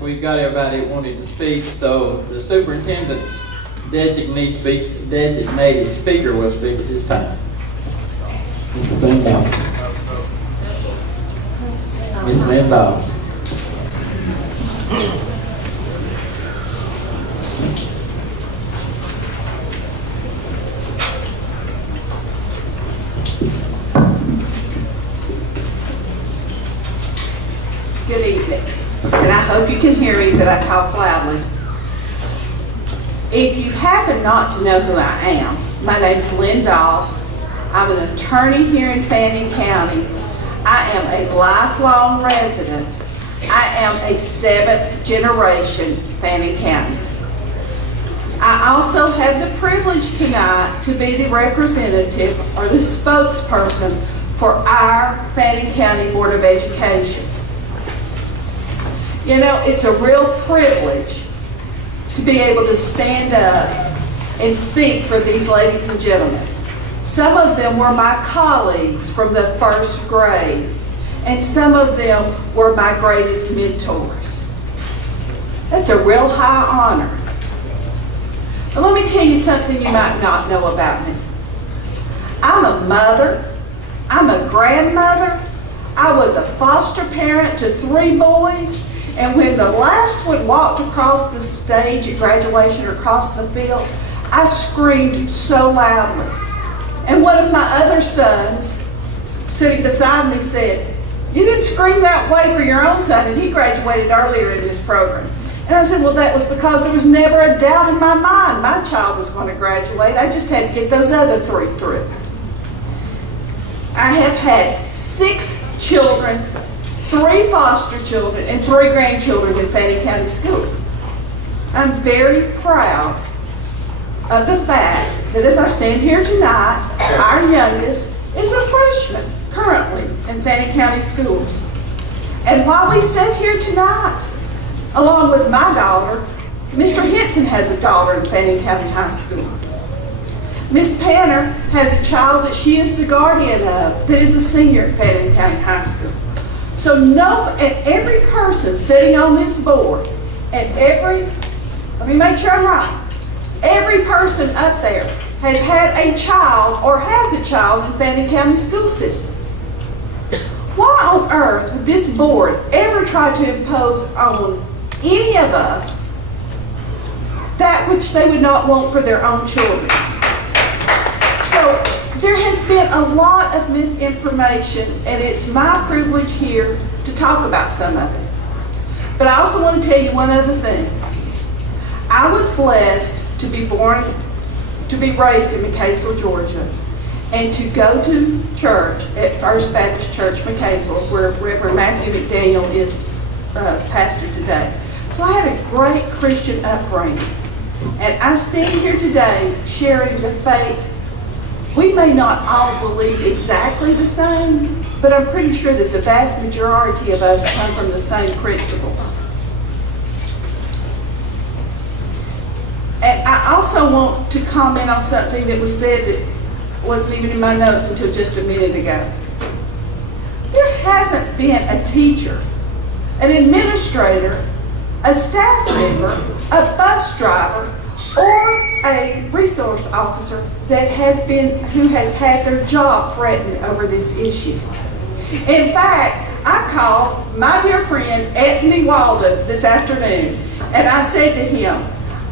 we've got everybody that wanted to speak, so the superintendent's designated speaker will speak at this time. Mr. Lynn Doss. Ms. Lynn Doss. Good evening, and I hope you can hear me, that I talk loudly. If you happen not to know who I am, my name's Lynn Doss. I'm an attorney here in Fannin County. I am a lifelong resident. I am a 7th generation Fannin County. I also have the privilege tonight to be the representative or the spokesperson for our Fannin County Board of Education. You know, it's a real privilege to be able to stand up and speak for these ladies and gentlemen. Some of them were my colleagues from the 1st grade, and some of them were my greatest mentors. That's a real high honor. But let me tell you something you might not know about me. I'm a mother, I'm a grandmother, I was a foster parent to 3 boys, and when the last one walked across the stage at graduation or across the field, I screamed so loudly. And one of my other sons sitting beside me said, "You didn't scream that way for your own son, and he graduated earlier in this program." And I said, well, that was because there was never a doubt in my mind my child was going to graduate. I just had to get those other 3 through. I have had 6 children, 3 foster children, and 3 grandchildren in Fannin County schools. I'm very proud of the fact that as I stand here tonight, our youngest is a freshman currently in Fannin County schools. And while we sit here tonight, along with my daughter, Mr. Henson has a daughter in Fannin County High School. Miss Panner has a child that she is the guardian of that is a senior at Fannin County High School. So every person sitting on this board, and let me make sure I'm right, every person up there has had a child or has a child in Fannin County school systems. Why on earth would this board ever try to impose on any of us that which they would not want for their own children? So there has been a lot of misinformation, and it's my privilege here to talk about some of it. But I also want to tell you one other thing. I was blessed to be raised in McCaysville, Georgia, and to go to church at First Baptist Church, McCaysville, where Reverend Matthew McDaniel is pastor today. So I had a great Christian upbringing. And I stand here today sharing the faith. We may not all believe exactly the same, but I'm pretty sure that the vast majority of us come from the same principles. And I also want to comment on something that was said that wasn't even in my notes until just a minute ago. There hasn't been a teacher, an administrator, a staff member, a bus driver, or a resource officer who has had their job threatened over this issue. In fact, I called my dear friend Anthony Walden this afternoon, and I said to him,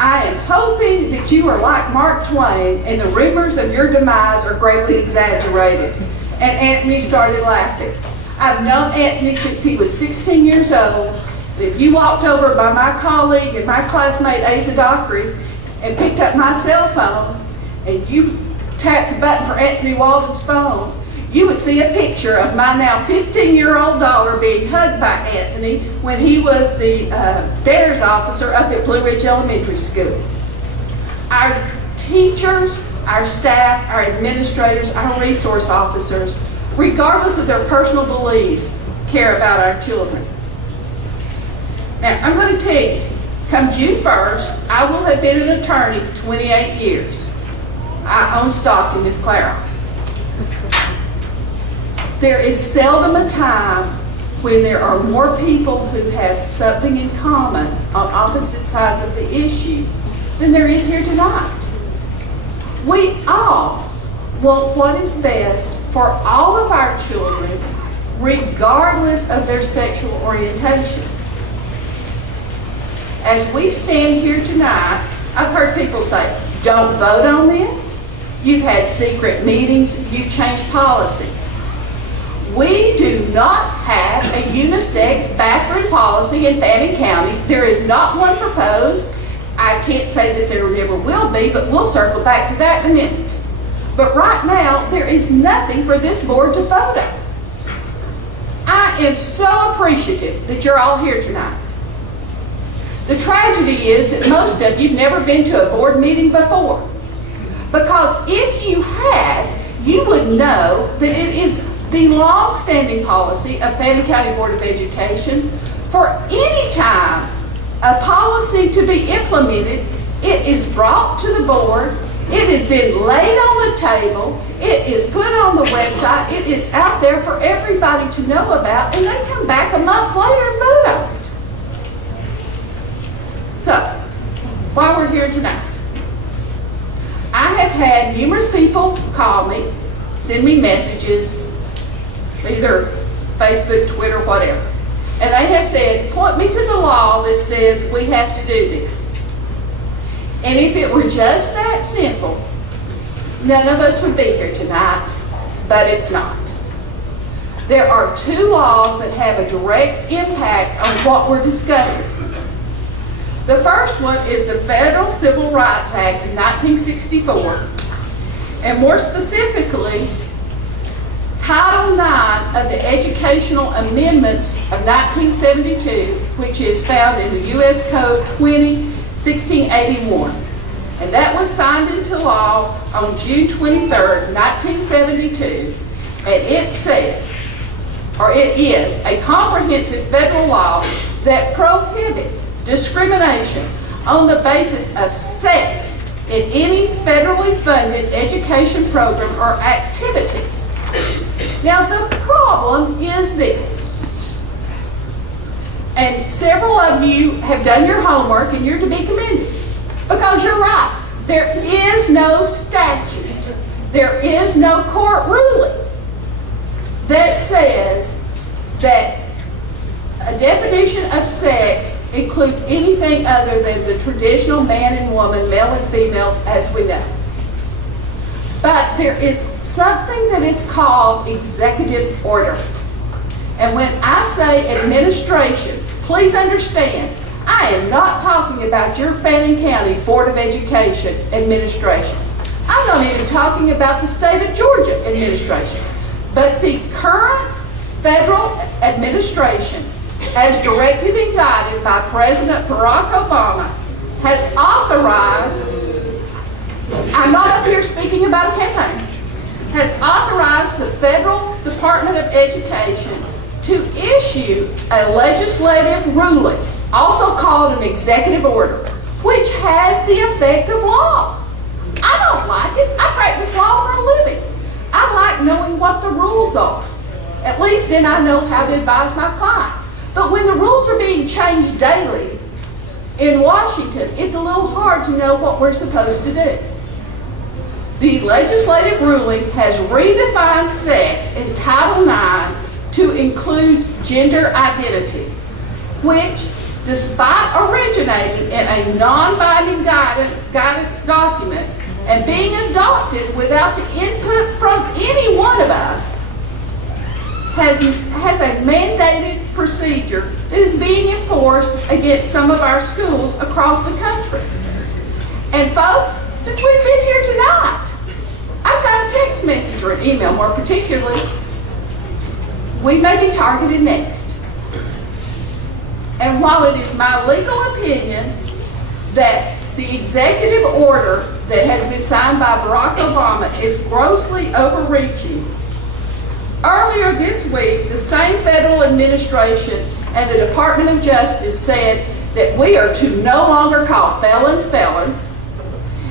I am hoping that you are like Mark Twain and the rumors of your demise are greatly exaggerated. And Anthony started laughing. I've known Anthony since he was 16 years old. And if you walked over by my colleague and my classmate Asa Dockery and picked up my cell phone and you tapped the button for Anthony Walden's phone, you would see a picture of my now 15-year-old daughter being hugged by Anthony when he was the DARES officer up at Blue Ridge Elementary School. Our teachers, our staff, our administrators, our resource officers, regardless of their personal beliefs, care about our children. Now, I'm going to tell you, come June 1st, I will have been an attorney 28 years. I own stock in Miss Clara. There is seldom a time when there are more people who have something in common on opposite sides of the issue than there is here tonight. We all want what is best for all of our children, regardless of their sexual orientation. As we stand here tonight, I've heard people say, don't vote on this. You've had secret meetings. You've changed policies. We do not have a unisex bathroom policy in Fannin County. There is not one proposed. I can't say that there never will be, but we'll circle back to that in a minute. But right now, there is nothing for this board to vote on. I am so appreciative that you're all here tonight. The tragedy is that most of you've never been to a board meeting before. Because if you had, you would know that it is the long-standing policy of Fannin County Board of Education for any time a policy to be implemented, it is brought to the board, it is then laid on the table, it is put on the website, it is out there for everybody to know about, and they come back a month later and vote on it. So, why we're here tonight. I have had numerous people call me, send me messages, either Facebook, Twitter, whatever. And they have said, point me to the law that says we have to do this. And if it were just that simple, none of us would be here tonight, but it's not. There are two laws that have a direct impact on what we're discussing. The first one is the Federal Civil Rights Act of 1964, and more specifically, Title IX of the Educational Amendments of 1972, which is found in the U.S. Code 20-1681. And that was signed into law on June 23rd, 1972. And it says, or it is, a comprehensive federal law that prohibits discrimination on the basis of sex in any federally funded education program or activity. Now the problem is this, and several of you have done your homework and you're to be commended, because you're right, there is no statute, there is no court ruling that says that a definition of sex includes anything other than the traditional man and woman, male and female, as we know. But there is something that is called executive order. And when I say administration, please understand, I am not talking about your Fannin County Board of Education administration. I'm not even talking about the state of Georgia administration. But the current federal administration, as directed and guided by President Barack Obama, has authorized, I'm not up here speaking about a campaign, has authorized the Federal Department of Education to issue a legislative ruling, also called an executive order, which has the effect of law. I don't like it. I practice law for a living. I like knowing what the rules are. At least then I know how to advise my client. But when the rules are being changed daily in Washington, it's a little hard to know what we're supposed to do. The legislative ruling has redefined sex in Title IX to include gender identity, which, despite originating in a non-binding guidance document and being adopted without the input from any one of us, has a mandated procedure that is being enforced against some of our schools across the country. And folks, since we've been here tonight, I've got a text message or an email, more particularly, we may be targeted next. And while it is my legal opinion that the executive order that has been signed by Barack Obama is grossly overreaching, earlier this week, the same federal administration and the Department of Justice said that we are to no longer call felons felons,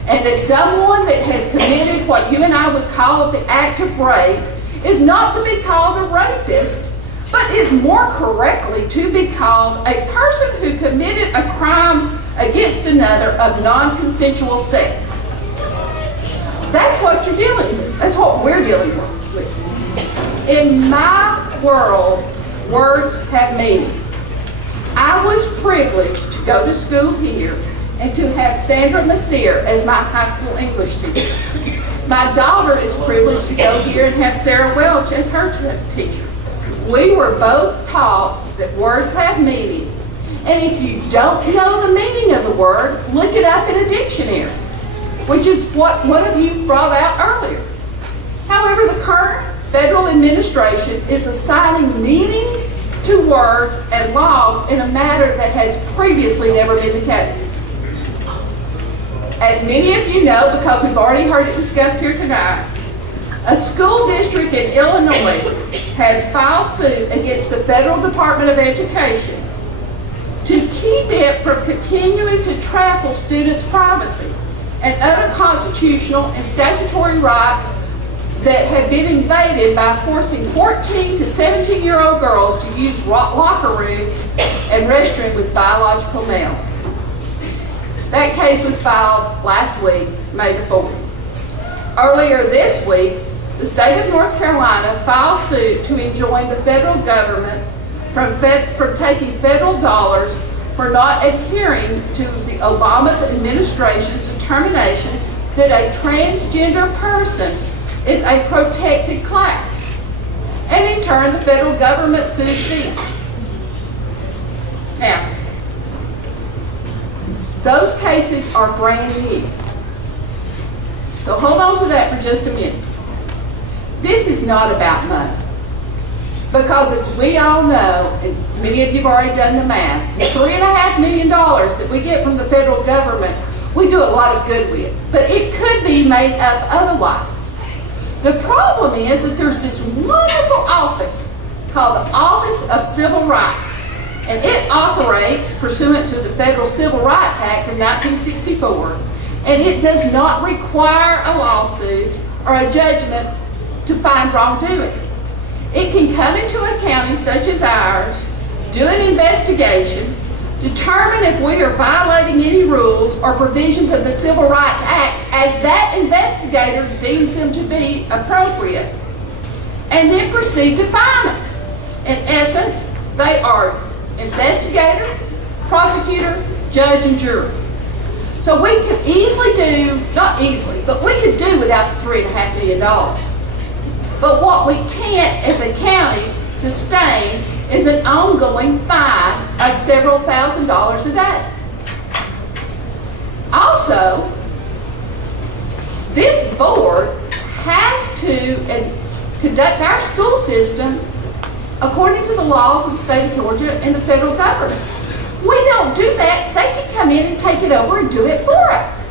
and that someone that has committed what you and I would call the act of rape is not to be called a rapist but is more correctly to be called a person who committed a crime against another of non-consensual sex. That's what you're dealing with. That's what we're dealing with. In my world, words have meaning. I was privileged to go to school here and to have Sandra Messier as my high school English teacher. My daughter is privileged to go here and have Sarah Welch as her teacher. We were both taught that words have meaning. And if you don't know the meaning of the word, look it up in a dictionary, which is what one of you brought out earlier. However, the current federal administration is assigning meaning to words and laws in a manner that has previously never been the case. As many of you know, because we've already heard it discussed here tonight, a school district in Illinois has filed suit against the Federal Department of Education to keep it from continuing to trample students' privacy and other constitutional and statutory rights that have been invaded by forcing 14 to 17-year-old girls to use locker rooms and restrooms with biological males. That case was filed last week, May the 4th. Earlier this week, the state of North Carolina filed suit to enjoin the federal government from taking federal dollars for not adhering to the Obama administration's determination that a transgender person is a protected class. And in turn, the federal government sued them. Now, those cases are brand new. So hold on to that for just a minute. This is not about money. Because as we all know, as many of you have already done the math, the $3.5 million that we get from the federal government, we do a lot of good with. But it could be made up otherwise. The problem is that there's this wonderful office called the Office of Civil Rights. And it operates pursuant to the Federal Civil Rights Act of 1964. And it does not require a lawsuit or a judgment to find wrongdoing. It can come into a county such as ours, do an investigation, determine if we are violating any rules or provisions of the Civil Rights Act as that investigator deems them to be appropriate, and then proceed to fine us. In essence, they are investigator, prosecutor, judge, and jury. So we could easily do, not easily, but we could do without the $3.5 million. But what we can't as a county sustain is an ongoing fine of several $1,000s a day. Also, this board has to conduct our school system according to the laws of the state of Georgia and the federal government. If we don't do that, they can come in and take it over and do it for us.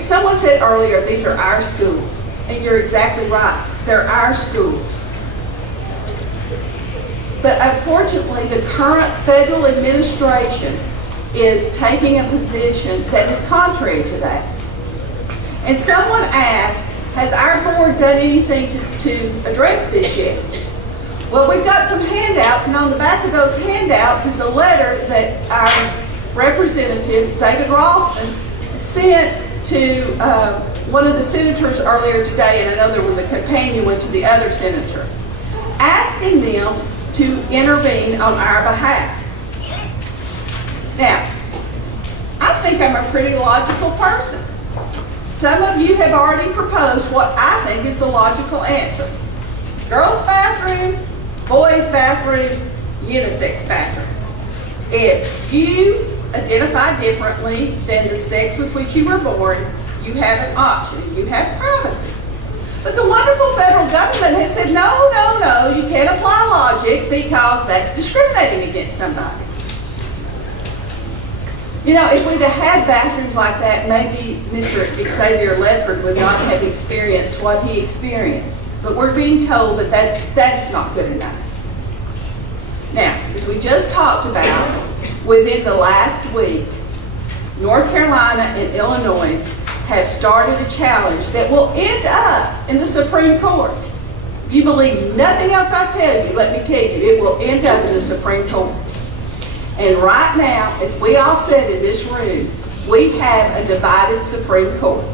Someone said earlier, these are our schools, and you're exactly right. They're our schools. But unfortunately, the current federal administration is taking a position that is contrary to that. And someone asked, has our board done anything to address this yet? Well, we've got some handouts, and on the back of those handouts is a letter that our representative, David Ralston, sent to one of the senators earlier today, and I know there was a companion one to the other senator, asking them to intervene on our behalf. Now, I think I'm a pretty logical person. Some of you have already proposed what I think is the logical answer. Girls' bathroom, boys' bathroom, unisex bathroom. If you identify differently than the sex with which you were born, you have an option. You have privacy. But the wonderful federal government has said, no, no, no, you can't apply logic because that's discriminating against somebody. You know, if we'd have had bathrooms like that, maybe Mr. Xavier Ledford would not have experienced what he experienced. But we're being told that that's not good enough. Now, as we just talked about, within the last week, North Carolina and Illinois have started a challenge that will end up in the Supreme Court. If you believe nothing else I tell you, let me tell you, it will end up in the Supreme Court. And right now, as we all said in this room, we have a divided Supreme Court.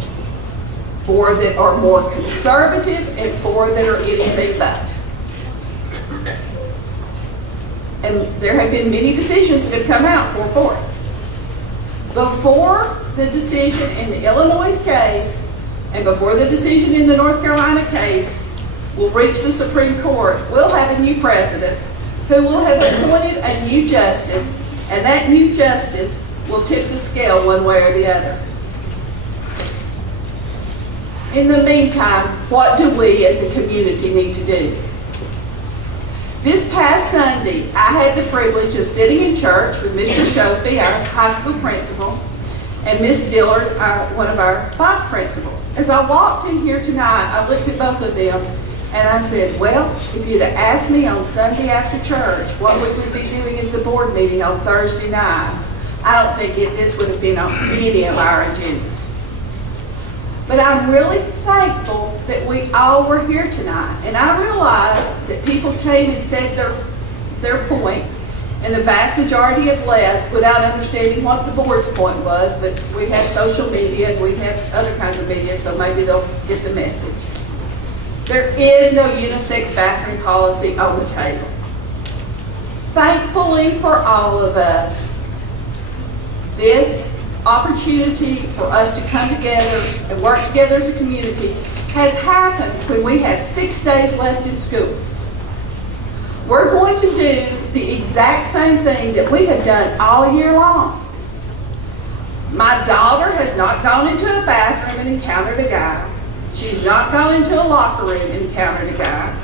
4 that are more conservative and 4 that are anything but. And there have been many decisions that have come out for it. Before the decision in the Illinois case and before the decision in the North Carolina case will reach the Supreme Court, we'll have a new president who will have appointed a new justice, and that new justice will tip the scale one way or the other. In the meantime, what do we as a community need to do? This past Sunday, I had the privilege of sitting in church with Mr. Shofie, our high school principal, and Miss Dillard, one of our vice principals. As I walked in here tonight, I looked at both of them and I said, well, if you'd have asked me on Sunday after church what we would be doing at the board meeting on Thursday night, I don't think this would have been on any of our agendas. But I'm really thankful that we all were here tonight. And I realized that people came and said their point, and the vast majority have left without understanding what the board's point was, but we have social media and we have other kinds of media, so maybe they'll get the message. There is no unisex bathroom policy on the table. Thankfully for all of us, this opportunity for us to come together and work together as a community has happened when we have 6 days left in school. We're going to do the exact same thing that we have done all year long. My daughter has not gone into a bathroom and encountered a guy. She's not gone into a locker room and encountered a guy.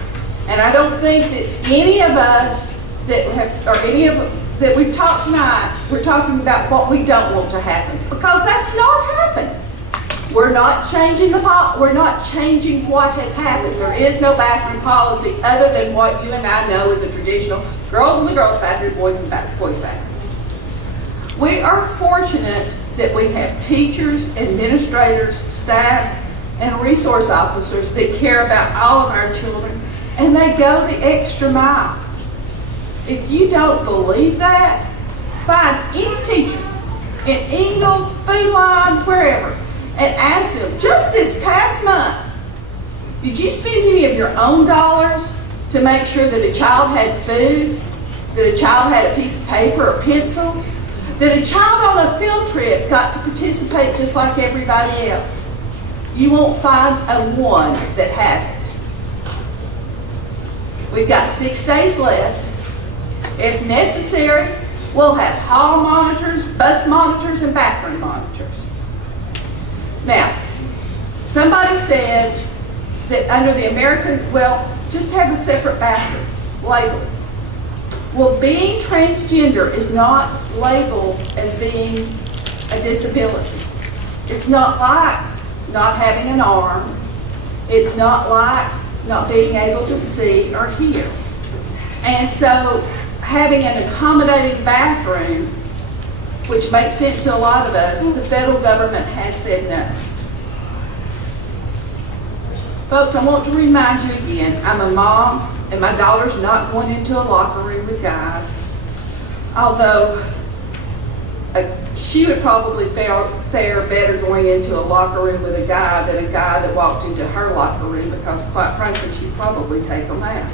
And I don't think that any of us that we've talked tonight, we're talking about what we don't want to happen, because that's not happened. We're not changing we're not changing what has happened. There is no bathroom policy other than what you and I know is a traditional girls in the girls' bathroom, boys in the boys' bathroom. We are fortunate that we have teachers, administrators, staffs, and resource officers that care about all of our children, and they go the extra mile. If you don't believe that, find any teacher in Ingalls, Food Line, wherever, and ask them, just this past month, did you spend any of your own dollars to make sure that a child had food, that a child had a piece of paper or pencil, that a child on a field trip got to participate just like everybody else? You won't find a one that hasn't. We've got 6 days left. If necessary, we'll have hall monitors, bus monitors, and bathroom monitors. Now, somebody said that under the American, just have a separate bathroom, label it. Well, being transgender is not labeled as being a disability. It's not like not having an arm. It's not like not being able to see or hear. And so having an accommodating bathroom, which makes sense to a lot of us, the federal government has said no. Folks, I want to remind you again, I'm a mom, and my daughter's not going into a locker room with guys, although she would probably fare better going into a locker room with a guy than a guy that walked into her locker room, because quite frankly, she'd probably take them out.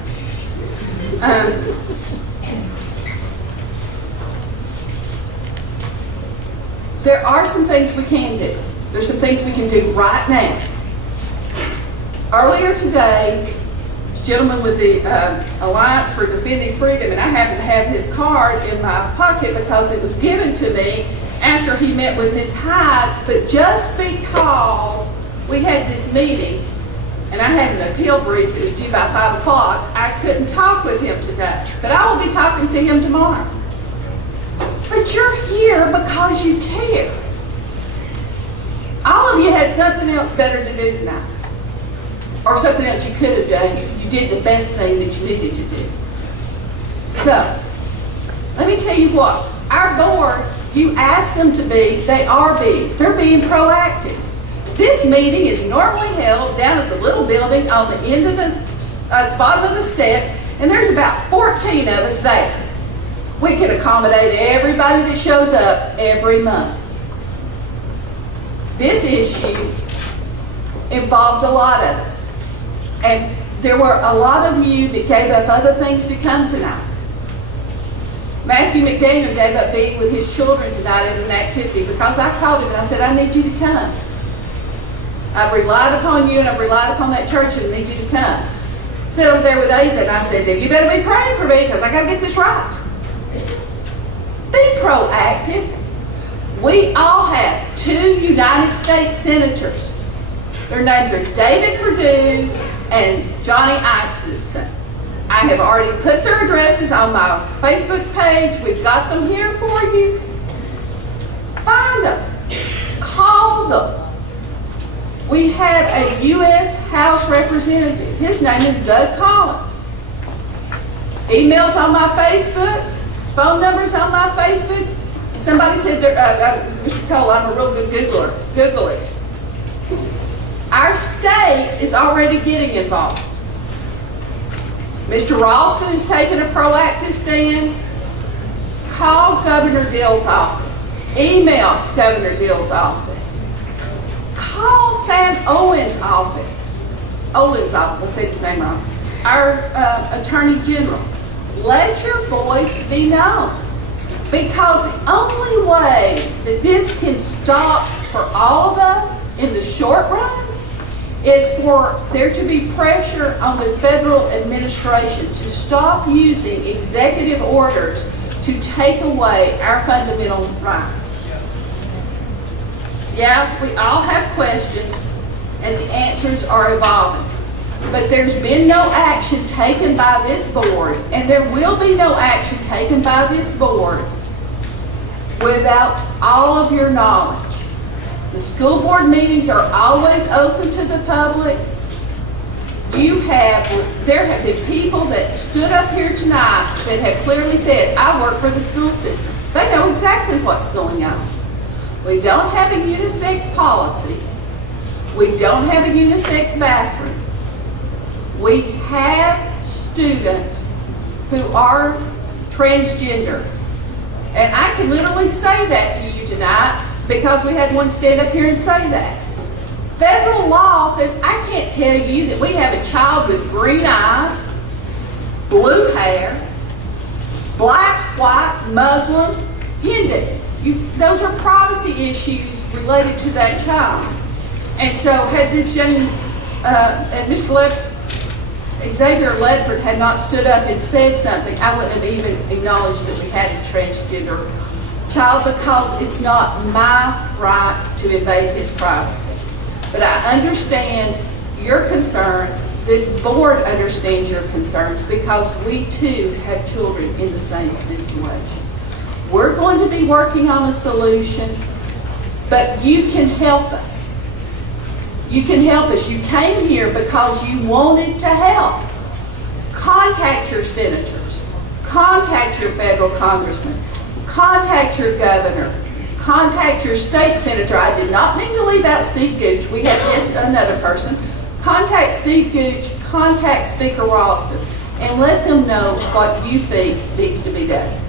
There are some things we can do. There's some things we can do right now. Earlier today, a gentleman with the Alliance for Defending Freedom, and I happen to have his card in my pocket because it was given to me after he met with Ms. Hyde, but just because we had this meeting and I had an appeal brief that was due by 5 o'clock, I couldn't talk with him today. But I will be talking to him tomorrow. But you're here because you care. All of you had something else better to do tonight. Or something else you could have done. You did the best thing that you needed to do. So, let me tell you what. Our board, you ask them to be, they're being proactive. This meeting is normally held down at the little building on the end of the bottom of the steps, and there's about 14 of us there. We can accommodate everybody that shows up every month. This issue involved a lot of us, and there were a lot of you that gave up other things to come tonight. Matthew McDaniel gave up being with his children tonight at an activity because I called him and I said, I need you to come. I've relied upon you and I've relied upon that church and I need you to come. Sit over there with Asa and I said, you better be praying for me because I got to get this right. Be proactive. We all have 2 United States senators. Their names are David Perdue and Johnny Isakson. I have already put their addresses on my Facebook page. We've got them here for you. Find them. Call them. We have a U.S. House representative. His name is Doug Collins. Emails on my Facebook. Phone numbers on my Facebook. Somebody said, Mr. Cole, I'm a real good Googler. Google it. Our state is already getting involved. Mr. Ralston is taking a proactive stand. Call Governor Dill's office. Email Governor Dill's office. Call Sam Owen's office. I said his name wrong. Our Attorney General. Let your voice be known. Because the only way that this can stop for all of us in the short run is for there to be pressure on the federal administration to stop using executive orders to take away our fundamental rights. Yeah, we all have questions and the answers are evolving. But there's been no action taken by this board, and there will be no action taken by this board without all of your knowledge. The school board meetings are always open to the public. There have been people that stood up here tonight that have clearly said, I work for the school system. They know exactly what's going on. We don't have a unisex policy. We don't have a unisex bathroom. We have students who are transgender. And I can literally say that to you tonight because we had one stand up here and say that. Federal law says I can't tell you that we have a child with green eyes, blue hair, black, white, Muslim, Hindu. Those are privacy issues related to that child. And so had this young, Xavier Ledford had not stood up and said something, I wouldn't have even acknowledged that we had a transgender child because it's not my right to invade his privacy. But I understand your concerns. This board understands your concerns because we too have children in the same situation. We're going to be working on a solution, but you can help us. You can help us. You came here because you wanted to help. Contact your senators. Contact your federal congressman. Contact your governor. Contact your state senator. I did not mean to leave out Steve Gooch. We have another person. Contact Steve Gooch. Contact Speaker Ralston. And let them know what you think needs to be done.